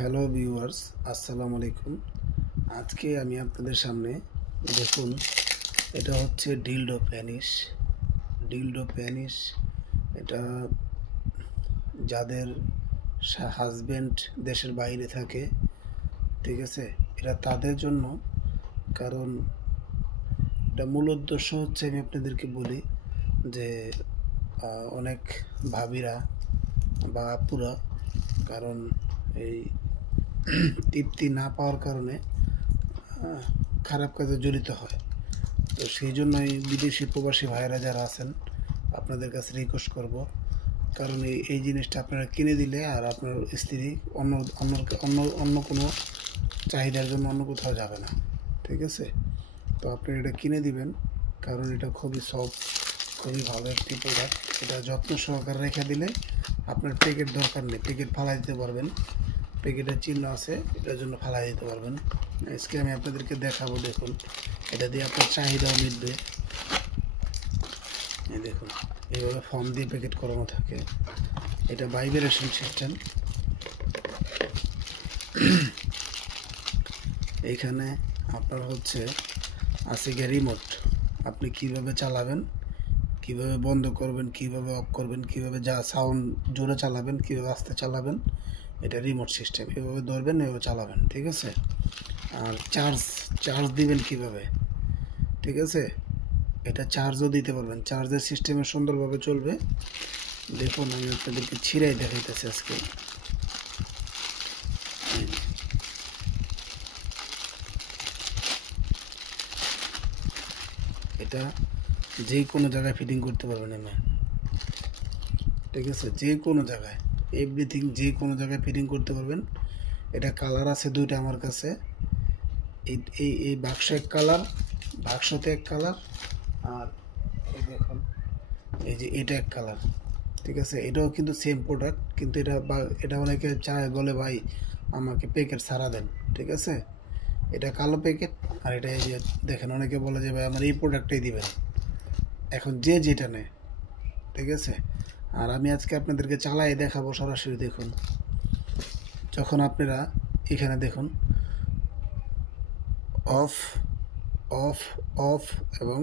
Hello viewers, আসসালামু আলাইকুম। আজকে আমি আপনাদের সামনে দেখুন, এটা হচ্ছে ডিলডো প্যানিশ। এটা যাদের হাজবেন্ড দেশের বাইরে থাকে, ঠিক আছে, এটা তাদের জন্য। কারণ এটা মূল উদ্দেশ্য হচ্ছে, আমি আপনাদেরকে বলি যে অনেক ভাবিরা বা আপুরা, কারণ এই তৃপ্তি না পাওয়ার কারণে খারাপ কাজে জড়িত হয়। তো সেই জন্যই বিদেশি প্রবাসী ভাইয়েরা যারা আছেন, আপনাদের কাছে রিকোয়েস্ট করব, কারণ এই জিনিসটা আপনারা কিনে দিলে আর আপনার স্ত্রী অন্য অন্য অন্য অন্য কোনো চাহিদার জন্য অন্য কোথাও যাবে না, ঠিক আছে। তো আপনি এটা কিনে দিবেন, কারণ এটা খুবই সফট, খুবই ভালো একটি প্রোডাক্ট। এটা যত্ন সহকারে রেখে দিলে আপনার প্যাকেট দরকার নেই, প্যাকেট ফালাই দিতে পারবেন। প্যাকেটের চিহ্ন আছে, এটার জন্য ফালাই দিতে পারবেন। আজকে আমি আপনাদেরকে দেখাবো। দেখুন, এটা দিয়ে আপনার চাহিদাও মিটবে। এই দেখুন, এইভাবে ফর্ম দিয়ে প্যাকেট করানো থাকে। এটা ভাইব্রেশন সিস্টেম। এইখানে আপনার হচ্ছে আছে গিয়ে রিমোট। আপনি কিভাবে চালাবেন, কিভাবে বন্ধ করবেন, কিভাবে অফ করবেন, কিভাবে যা সাউন্ড জোরে চালাবেন, কিভাবে আস্তে চালাবেন, এটা রিমোট সিস্টেম। এভাবে ধরবেন, এভাবে চালাবেন, ঠিক আছে। আর চার্জ দিবেন কিভাবে, ঠিক আছে। এটা চার্জও দিতে পারবেন, চার্জের সিস্টেমে সুন্দরভাবে চলবে। দেখুন, আমি আপনাদেরকে ছিঁড়াই দেখাইতেছি আজকে। এটা যে কোনো জায়গায় ফিটিং করতে পারবেন এমনি, ঠিক আছে, যে কোনো জায়গায়, এভরিথিং যে কোনো জায়গায় ফিটিং করতে পারবেন। এটা কালার আছে দুইটা আমার কাছে। এই এই এই বাক্স এক কালার, বাক্সতে এক কালার, আর এই দেখুন, এই যে এটা এক কালার, ঠিক আছে। এটাও কিন্তু সেম প্রোডাক্ট, কিন্তু এটা অনেকে চায়, বলে ভাই আমাকে প্যাকেট ছাড়া দেন, ঠিক আছে। এটা কালো প্যাকেট, আর এটা এই যে দেখেন, অনেকে বলে যে ভাই আমার এই প্রোডাক্টটাই দিবেন। এখন যে যেটা নেয়, ঠিক আছে। আর আমি আজকে আপনাদেরকে চালাই দেখাবো সরাসরি। দেখুন, যখন আপনারা এখানে দেখুন অফ অফ অফ এবং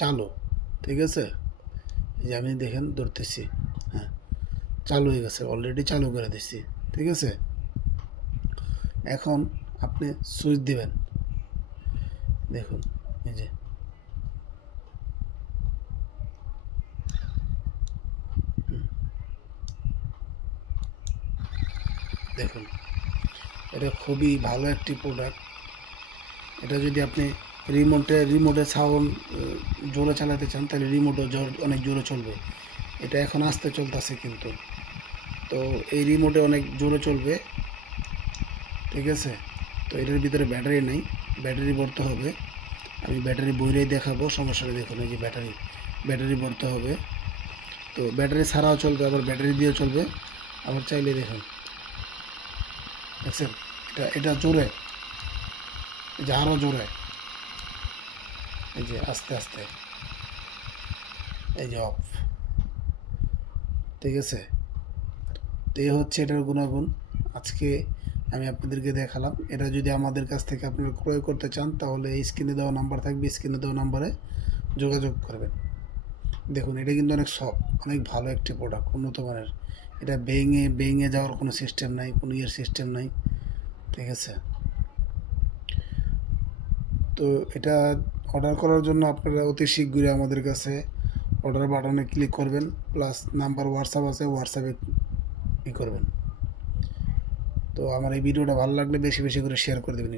চালু, ঠিক আছে। এই যে আমি দেখেন ধরতেছি, হ্যাঁ, চালু হয়ে গেছে, অলরেডি চালু করে দিচ্ছি, ঠিক আছে। এখন আপনি সুইচ দিবেন, দেখুন, এই যে দেখুন, এটা খুবই ভালো একটি প্রোডাক্ট। এটা যদি আপনি রিমোটে সাউন্ড জোরে চালাতে চান, তাহলে রিমোটও অনেক জোরে চলবে। এটা এখন আস্তে চলতেছে কিন্তু, তো এই রিমোটে অনেক জোরে চলবে, ঠিক আছে। তো এটার ভিতরে ব্যাটারি নেই, ব্যাটারি ভরতে হবে। আমি ব্যাটারি বইরেই দেখাবো, সমস্যা নেই। দেখুন, এই যে ব্যাটারি ভরতে হবে। তো ব্যাটারি ছাড়াও চলবে, আবার ব্যাটারি দিয়েও চলবে। আবার চাইলে দেখুন, দেখছেন, এটা জোরে, এই যে আরও জোরে, এই যে আস্তে আস্তে, এই যে অফ, ঠিক আছে। তো এই হচ্ছে এটার গুণাগুণ। আজকে আমি আপনাদেরকে দেখালাম। এটা যদি আমাদের কাছ থেকে আপনারা ক্রয় করতে চান, তাহলে এই স্ক্রিনে দেওয়া নাম্বার থাকবে, স্ক্রিনে দেওয়া নাম্বারে যোগাযোগ করবেন। দেখুন, এটা কিন্তু অনেক সফট, অনেক ভালো একটি প্রোডাক্ট, উন্নত মানের। এটা ভেঙে যাওয়ার কোনো সিস্টেম নাই, কোনো সিস্টেম নাই, ঠিক আছে। তো এটা অর্ডার করার জন্য আপনারা অতি শীঘ্রই আমাদের কাছে অর্ডার বাটনে ক্লিক করবেন, প্লাস নাম্বার হোয়াটসঅ্যাপ আছে, হোয়াটসঅ্যাপে করবেন। তো আমার এই ভিডিওটা ভালো লাগলে বেশি বেশি করে শেয়ার করে দেবেন।